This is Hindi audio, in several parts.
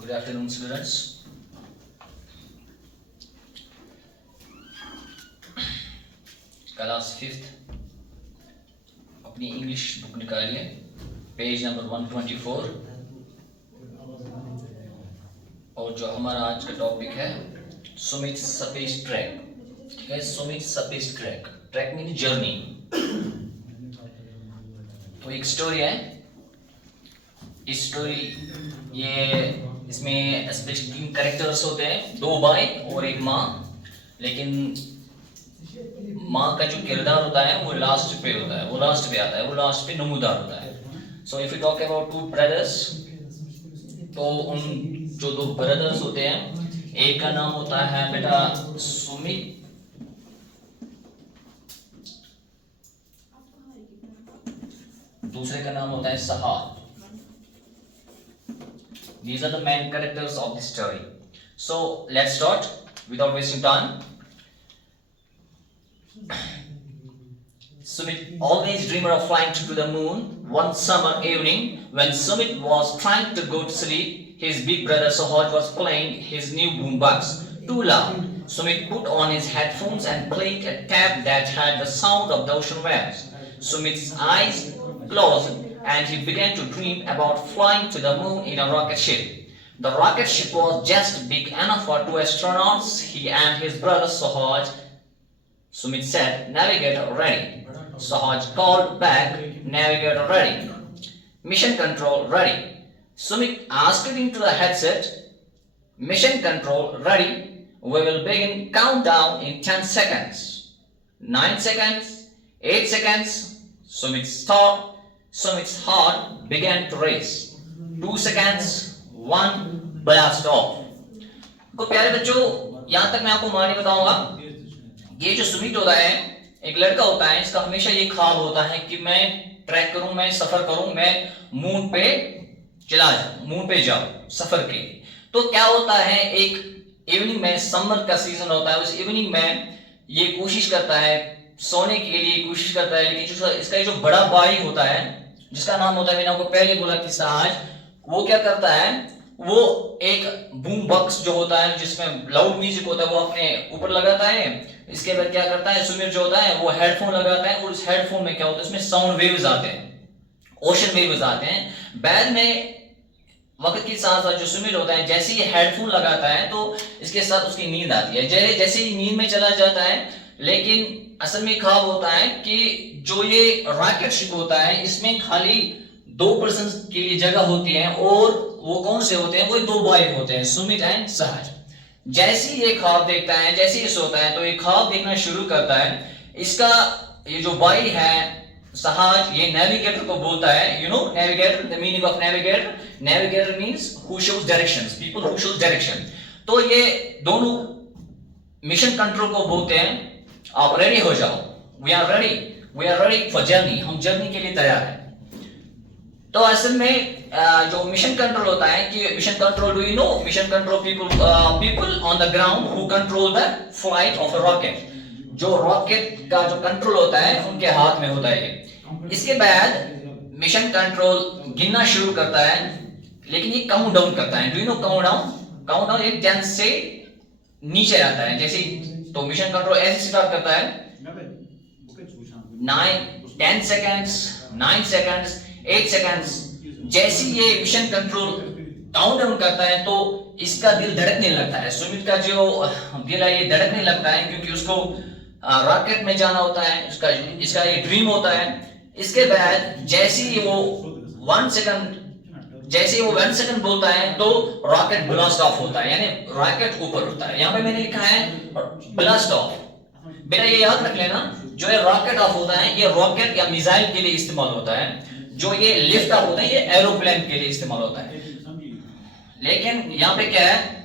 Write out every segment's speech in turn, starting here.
Good afternoon, students. Class 5th अपनी इंग्लिश बुक निकालिए, पेज नंबर 124। और जो हमारा आज का टॉपिक है सुमित स्पेस ट्रैक। ठीक है, Sumit space track. Track mean journey. तो एक स्टोरी है। इस स्टोरी इसमें स्पेशली 3 कैरेक्टर्स होते हैं, 2 भाई और एक माँ। लेकिन माँ का जो किरदार होता है वो लास्ट पे होता है, वो लास्ट पे आता है, वो लास्ट पे नमूदार होता है। So if you talk about 2 brothers, तो उन जो 2 ब्रदर्स होते हैं, एक का नाम होता है बेटा सुमित, दूसरे का नाम होता है सहाज। These are the main characters of the story. So let's start without wasting time. Sumit always dreamed of flying to the moon. One summer evening, when Sumit was trying to go to sleep, his big brother Sahaj was playing his new boombox too loud. Sumit put on his headphones and played a tap that had the sound of the ocean waves. Sumit's eyes closed and he began to dream about flying to the moon in a rocket ship. The rocket ship was just big enough for 2 astronauts, he and his brother Sahaj. Sumit said, "Navigator ready." Sahaj called back, "Navigator ready." "Mission control ready." Sumit asked into the headset, "Mission control ready. We will begin countdown in 10 seconds. 9 seconds, 8 seconds." Sumit stopped. Sumit's heart began to race. 2 seconds, 1, blast off. तो प्यारे बच्चों, यहाँ तक मैं आपको मानी बताऊंगा। ये जो सुमित होता है, एक लड़का होता है, इसका हमेशा ये ख्वाब होता है कि मैं ट्रैक करूं, मैं सफर करूं, मैं मून पे चला जाऊं, मून पे जाऊं सफर के लिए। तो क्या होता है, एक इवनिंग में, समर का सीजन होता है, उस इवनिंग में ये कोशिश करता है, सोने के लिए कोशिश करता है। लेकिन जो इसका जो बड़ा भाई होता है, जिसका नाम होता है, मैंने आपको पहले बोला कि सहाज, वो क्या करता है, वो एक बूम बॉक्स जो होता है जिसमें लाउड म्यूजिक होता है, वो अपने ऊपर लगाता है। इसके बाद क्या करता है, सुमित जो होता है वो हेडफोन लगाता है, और उस हेडफोन में क्या होता है, उसमें साउंड वेव्स आते हैं, ओशन वेव्स आते हैं। बाद में वक्त के साथ साथ जो सुमित होता है, जैसे ही हेडफोन लगाता है तो इसके साथ उसकी नींद आती है। जैसे ही नींद में चला जाता है, लेकिन असल में ख्वाब होता है कि जो ये रॉकेट शिप होता है, इसमें खाली 2 पर्सन के लिए जगह होती है, और वो कौन से होते हैं, वो 2 भाई होते हैं, सुमित एंड सहाज। जैसे ही ये ख्वाब देखता है, जैसे ही सोता है, तो ये ख्वाब देखना शुरू करता है। इसका ये जो भाई है सहाज, ये नेविगेटर को बोलता है, you know navigator, the meaning of navigator. Navigator means who shows directions, people who shows direction. तो ये दोनों मिशन कंट्रोल को बोलते हैं, आप रेडी हो जाओ, we are ready for journey, हम जर्नी के लिए तैयार हैं। तो असल में जो मिशन कंट्रोल होता है, कि mission control, do you know mission control people on the ground who control the flight of a rocket. जो रॉकेट का जो कंट्रोल होता है उनके हाथ में होता है ये। इसके बाद मिशन कंट्रोल गिनना शुरू करता है, लेकिन ये काउंट डाउन करता है। Do you know count down एक 10 से नीचे आता है। जैसे तो मिशन कंट्रोल ऐसे स्टार्ट करता है, 10 सेकंड्स, 9 सेकंड्स, 8 सेकंड्स। जैसे ये मिशन कंट्रोल काउंट डाउन करता है, तो इसका दिल धड़कने लगता है। सुमित का जो दिल है ये धड़कने लगता है, क्योंकि उसको रॉकेट में जाना होता है, इसका ये ड्रीम होता है। इसके बाद जैसे ही वो 1 सेकंड बोलता है, तो रॉकेट ब्लास्ट ऑफ होता है, यानी रॉकेट ऊपर उठता है। यहाँ पे मैंने लिखा है ब्लास्ट ऑफ। बेटा ये याद रख लेना, जो ये रॉकेट ऑफ होता है, ये रॉकेट या मिसाइल के लिए इस्तेमाल होता है। जो ये लिफ्ट ऑफ होता है, ये एरोप्लेन के लिए इस्तेमाल होता है। लेकिन यहाँ पे क्या है,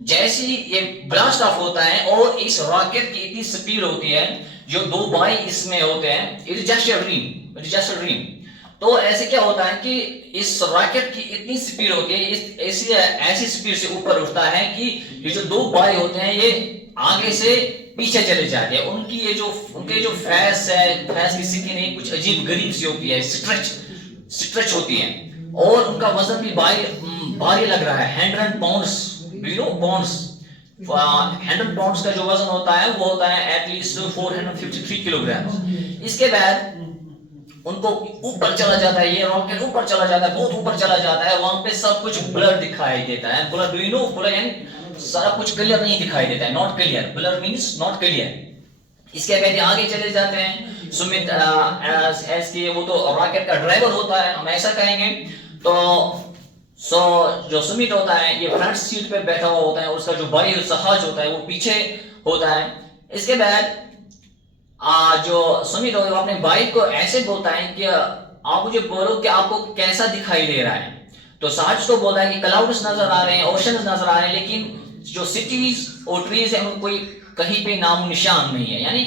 जैसे ये ब्लास्ट ऑफ होता है, और इस रॉकेट की इतनी स्पीड होती है, जो 2 भाई इसमें होते हैं, it is just a dream. तो ऐसे क्या होता है कि इस रॉकेट की इतनी स्पीड होती है, ऐसी स्पीड से ऊपर उठता है कि ये जो 2 भाई होते हैं, ये आगे से पीछे चले जाते हैं। उनके जो फेस है, फेस की स्किन कुछ अजीब गरीब सी होती है, स्ट्रेच होती है, और उनका वजन भी भारी लग रहा है। 100 pounds, you know pounds, 100 pounds का जो वजन होता है वो होता है एटलीस्ट 453 किलोग्राम। इसके बाद उनको ऊपर चला जाता है, ये रॉकेट ऊपर चला जाता है, बहुत ऊपर चला जाता है, वहां पे सब कुछ ब्लर दिखाई देता है। Blur, do you know blur? यानी सारा कुछ क्लियर नहीं दिखाई देता है, not clear. Blur means not clear. इसके बाद आगे चले जाते हैं सुमित एस के, वो तो रॉकेट का ड्राइवर होता है, हम ऐसा कहेंगे। तो जो सुमित होता है ये फ्रंट सीट पे बैठा हुआ होता है, उसका जो भाई सहाज होता है वो पीछे होता है। इसके बाद जो सुमित होता है अपने भाई को ऐसे बोलता है कि आप मुझे बोलो कि आपको कैसा दिखाई दे रहा है। तो सहाज को बोलता है कि क्लाउड्स नजर आ रहे हैं, ओशंस नजर आ रहे हैं, लेकिन जो सिटीज और ट्रीज है उनको कोई कहीं पे नामो निशान नहीं है, यानी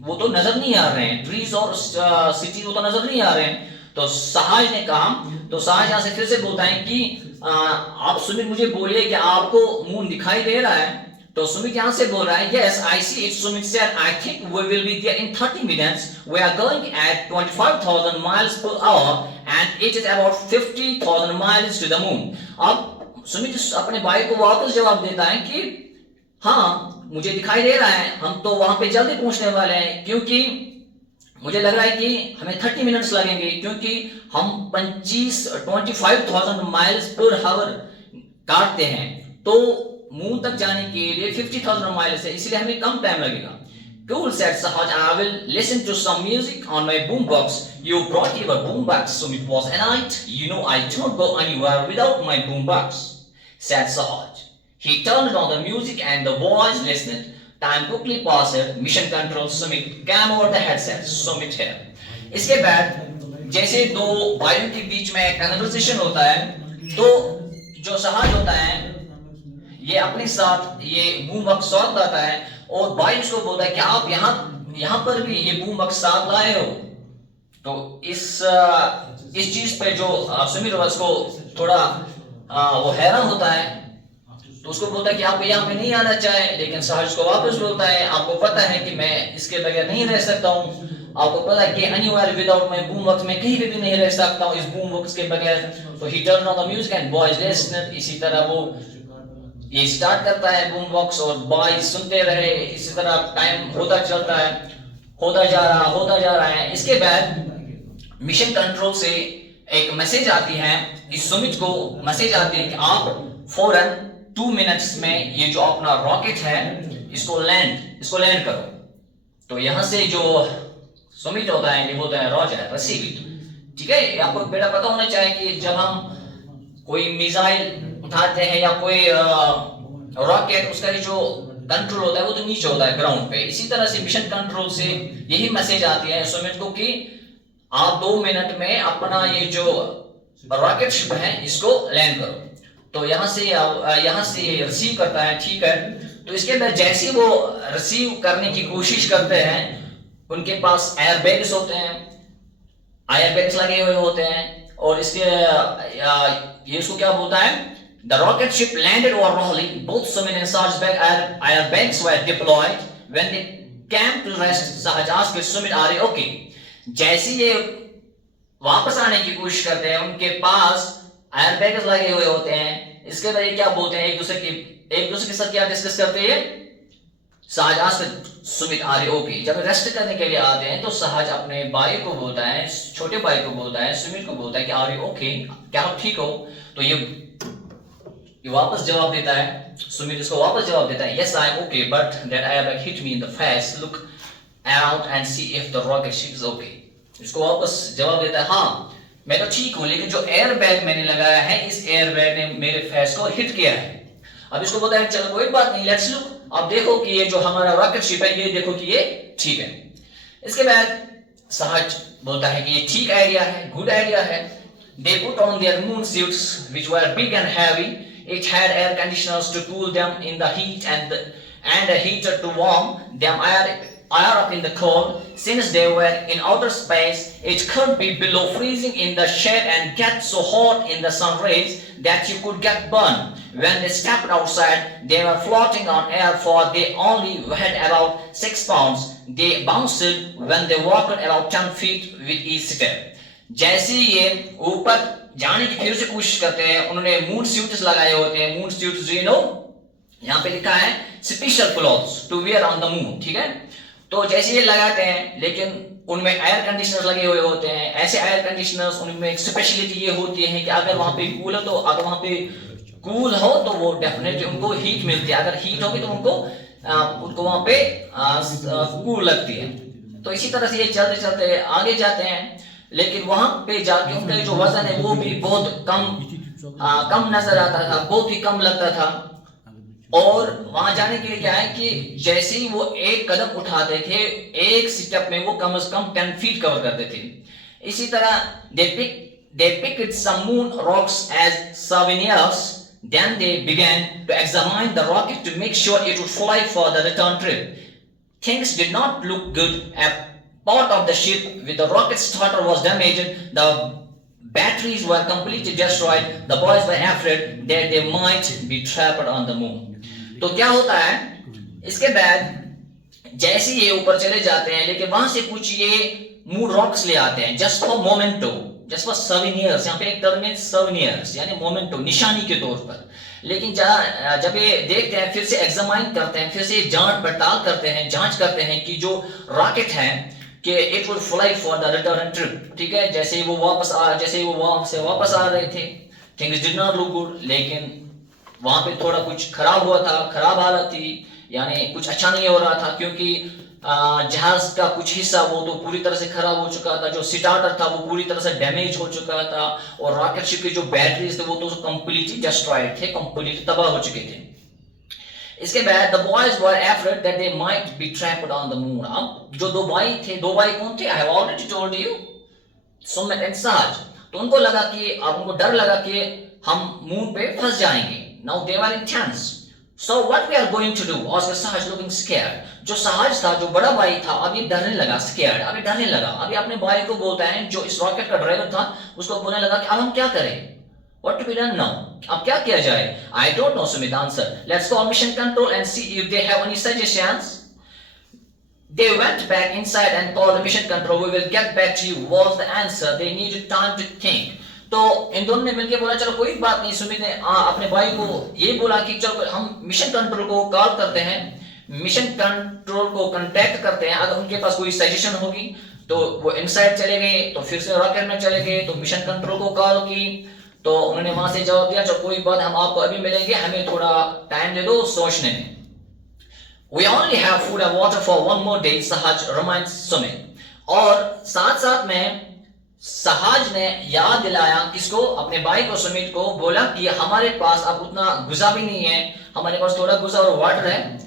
वो तो नजर नहीं आ रहे हैं, ट्रीज और सिटीज वो तो नजर नहीं आ रहे हैं। तो सहाज ने कहा, तो सहाज यहां से फिर से बोलता है कि आप सुमित मुझे बोलिए कि आपको मून दिखाई दे रहा है। तो सुमित यहां से बोल रहा है yes I see it. Sumit said I think we will be there in 30 minutes. We are going at 25,000 miles per hour and it is about 50,000 miles to the moon. अब सुमित अपने भाई को वापस जवाब देता है कि हाँ मुझे दिखाई दे रहा है, हम तो वहां पे जल्दी पहुंचने वाले हैं, क्योंकि मुझे लग रहा है कि हमें 30 मिनट्स लगेंगे, क्योंकि हम 25,000 माइल्स पर आवर काटते हैं, तो मून तक जाने के लिए 50,000 माइल्स है, इसलिए हमें कम टाइम लगेगा। Cool, said Sahaj. I will listen to some music on my boombox. You brought your boombox, Sumit was annoyed. You know I don't go anywhere without my boombox, said Sahaj. He turned on the music and the boys listened. Time quickly passed. Mission control, Sumit came over the headset. Sumit here. इसके बाद जैसे दो भाइयों के बीच में कन्वर्सेशन होता है, तो जो सहाज होता है ये अपने साथ ये बूम बक्स साथ लाता है और भाई उसको बोलता है कि आप यहाँ पर भी ये बूम बक्स साथ लाए हो। तो इस चीज पे जो सुमित को थोड़ा वो हैरान होता है, तो उसको बोलता है कि आपको यहाँ पे नहीं आना चाहे, लेकिन सहाज उसको वापस बोलता है आपको पता है कि मैं इसके बगैर नहीं रह सकता हूँ, आपको पता है कि anywhere without my boombox, मैं कहीं पे भी नहीं रह सकता हूँ इस बूमबॉक्स के बगैर। तो he turned on the music and boys listened. इसी तरह वो ये स्टार्ट करता है बूम बॉक्स और बॉयज सुनते रहे। इसी तरह टाइम होता चलता है, होता जा रहा है। इसके बाद मिशन कंट्रोल से एक मैसेज आती है, इस सुमित को मैसेज आती है कि आप फौरन 2 मिनट्स में ये जो अपना रॉकेट है इसको लैंड करो। तो यहाँ से जो सुमित होता है ये बोलता है रॉजर, रिसीव इट। ठीक है, आपको बेटा पता होना चाहिए कि जब हम कोई मिसाइल उठाते हैं या कोई रॉकेट, उसका जो कंट्रोल होता है वो तो नीचे होता है ग्राउंड पे। इसी तरह से मिशन कंट्रोल से यही मैसेज आती है सुमित को कि आप 2 मिनट में अपना ये जो रॉकेट शिप है इसको लैंड करो। तो यहाँ से ये रिसीव करता है, ठीक है। तो इसके बाद जैसे वो रिसीव करने की कोशिश करते हैं, उनके पास एयर बैग्स होते हैं, एयर बैग्स लगे हुए होते हैं, और इसके ये इसको क्या बोलता है, the rocket ship landed over Rohli. Both Sumit and Sahaj's airbags were deployed. When they came to rest, Sahaj asked Sumit, "Are you okay?" जैसे ये वापस आने की कोशिश करते हैं, उनके पास एयरबैग्स लगे हुए होते हैं। इसके बाद ये क्या बोलते हैं, एक दूसरे के साथ क्या डिस्कस करते हैं। सहज asked Sumit, "Are you okay?" जब रेस्ट करने के लिए आते हैं तो सहज अपने भाई को बोलता है, छोटे भाई को बोलता है, सुमित को बोलता है कि "Are you okay?" क्या आप ठीक हो? तो ये वापस जवाब देता है, सुमित इसको वापस जवाब देता है, "Yes, I am okay, but that airbag hit me in the face. Look around and see if the rocket ship is okay." इसको वापस जवाब देता है, हाँ मैं तो ठीक हूँ, लेकिन जो एयरबैग मैंने लगाया है इस एयरबैग ने मेरे फेस को हिट किया है। अब इसको बोलता है चलो कोई बात नहीं, लेट्स लुक, अब देखो कि ये जो हमारा रॉकेट शिप है ये देखो कि ये ठीक है। इसके बाद सहज बोलता है कि ये ठीक आइडिया है, गुड आइडिया है। They put on their moon suits which were big and heavy. It had air conditioners to cool them in the heat and a heater to warm them air up in the cold. Since they were in outer space, it could be below freezing in the shade and get so hot in the sun rays that you could get burned. When they stepped outside, they were floating on air, for they only weighed about 6 pounds. They bounced when they walked about 10 feet with each step. जैसे ये ऊपर जाने की फिर से कोशिश करते हैं। उन्होंने मून सूट्स लगाए होते हैं, मून सूट्स यू नो, यहाँ पे लिखा है special clothes to wear on the moon, ठीक है। तो जैसे ये लगाते हैं, लेकिन उनमें एयर कंडीशनर लगे हुए होते हैं। ऐसे एयर कंडीशनर्स, उनमें एक स्पेशलिटी ये होती है कि अगर वहां पे कूल हो तो, अगर वहां पे कूल हो तो वो डेफिनेटली उनको हीट मिलती है, अगर हीट होगी तो उनको वहां पे कूल लगती है। तो इसी तरह से ये चलते चलते आगे जाते हैं, लेकिन वहां पे जाके उनका जो वजन है वो भी बहुत कम नजर आता था, बहुत ही कम लगता था। और वहां जाने के लिए क्या है कि जैसे ही वो एक कदम उठाते थे, एक स्टेप में वो कम से कम 10 फीट कवर करते थे। इसी तरह they picked some moon rocks as souvenirs. Then they began to examine the rocket to make sure it would fly for the return trip. Things did not look good. A part of the ship with the rocket starter was damaged. The batteries were completely destroyed. The boys were afraid that they might be trapped on the moon. तो क्या होता है, इसके बाद जैसे ये ऊपर चले जाते हैं, लेकिन वहां से कुछ ये मून रॉक्स ले आते हैं just for memento, just for souvenirs. यहाँ पे एक टर्म है सविनियर्स, यानी मोमेंटो, निशानी के तौर पर। लेकिन जब ये देखते हैं, फिर से एग्जामाइन करते हैं, फिर से जांच पड़ताल करते हैं, जांच करते हैं कि जो रॉकेट है कि it will fly for the return trip, ठीक है। जैसे वो वहां से वापस आ रहे थे, things did not look good, लेकिन वहां पे थोड़ा कुछ खराब हुआ था, खराब हालत थी, यानी कुछ अच्छा नहीं हो रहा था, क्योंकि जहाज का कुछ हिस्सा वो तो पूरी तरह से खराब हो चुका था, जो स्टार्टर था वो पूरी तरह से डैमेज हो चुका था, और रॉकेट शिप के जो बैटरीज थे वो तो कंप्लीटली डिस्ट्रॉयड थे, कंप्लीटली तबाह हो चुके थे। इसके बाद the boys were afraid that they might be trapped on the moon. अब जो दो भाई कौन थे? I have already told you, Sumit and सहज। तो उनको लगा कि, अब उनको डर लगा कि हम मून पे फंस जाएंगे। Now they were in tense. So what we are going to do? Asked Sahaj looking scared. जो सहज था, जो बड़ा भाई था, अभी डरने लगा, scared, अभी डरने लगा। अभी अपने भाई को बोलता है, जो इस रॉकेट का ड्राइवर था, उसको बोलने लगा कि अब हम क्या करें? What to be done now? अब क्या किया जाए? I don't know, Sumit answered. Let's call mission control and see if they have any suggestions. They went back inside and called mission control. We will get back to you, was the answer. They needed time to think. तो इन दोनों ने मिलकर बोला चलो कोई बात नहीं। सुमित ने अपने भाई को ये बोला कि चलो हम मिशन कंट्रोल को कॉल करते हैं, मिशन कंट्रोल को कांटेक्ट करते हैं, अगर उनके पास कोई सजेशन होगी। तो वो इनसाइड चले गए, तो फिर से रॉकेट में चले गए, तो मिशन कंट्रोल को कॉल की, तो उन्होंने वहां से जवाब दिया चलो कोई बात, हम आपको अभी मिलेंगे, हमें थोड़ा टाइम दे दो सोचने में। We only have food and water for one more day, Sahaj reminds Sumit. और साथ साथ में सहज ने याद दिलाया किसको? अपने भाई को, सुमित को। बोला कि हमारे पास अब उतना गुज़ा भी नहीं है, हमारे पास थोड़ा गुज़ा और वाटर है।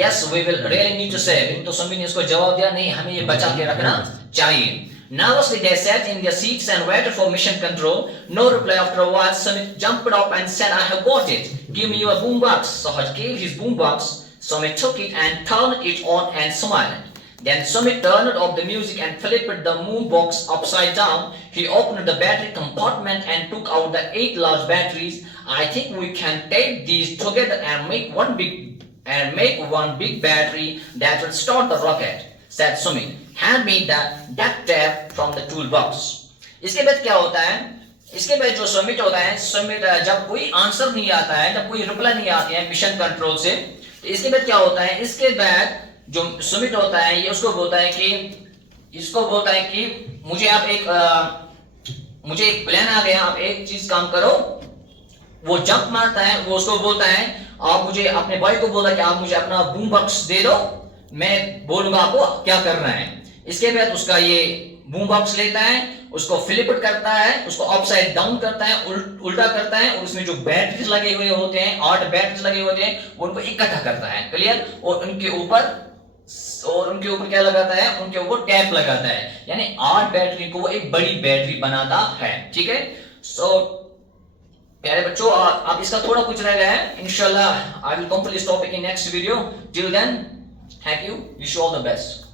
Yes, we will really need to save it. तो सुमित ने इसको जवाब दिया, नहीं, हमें ये बचा के रखना चाहिए। Nervously they sat in their seats and waited for mission control. No reply. After a while, Sumit jumped up and said, "I have got it. Give me your boombox." Sahaj gave his boombox. Sumit took it and turned it on and smiled. Then Sumit turned off the music and flipped the moon box upside down. He opened the battery compartment and took out the 8 large batteries. I think we can tape these together and make one big battery that will start the rocket, said Sumit. Hand me that tape from the toolbox. इसके बाद क्या होता है? इसके बाद जो सुमित होता है, सुमित जब कोई आंसर नहीं आता है, जब कोई रिप्लाई नहीं आती है मिशन कंट्रोल से, तो इसके बाद क्या होता है? इसके बाद जो सुमित होता है, ये उसको बोलता है कि मुझे एक प्लान आ गया, आप एक चीज काम करो। वो जंप मारता है, वो उसको बोलता है, आप मुझे, अपने भाई को बोला कि आप मुझे अपना बूम बॉक्स दे दो, मैं बोलूंगा आपको क्या करना है। इसके बाद उसका ये बूम बॉक्स लेता है, उसको फ्लिप करता है, उसको अपसाइड डाउन करता है, उल्टा करता है, और उसमें जो बैटरीज लगे हुए होते हैं, 8 बैटरीज लगे होते हैं, उनको इकट्ठा करता है, क्लियर। और उनके ऊपर क्या लगाता है? उनके ऊपर टैप लगाता है, यानी 8 बैटरी को वो एक बड़ी बैटरी बनाता है, ठीक है। सो प्यारे बच्चों, आप इसका थोड़ा कुछ रह गया है, इंशाल्लाह I will complete this topic in next video. Till then, thank you, wish you all the best.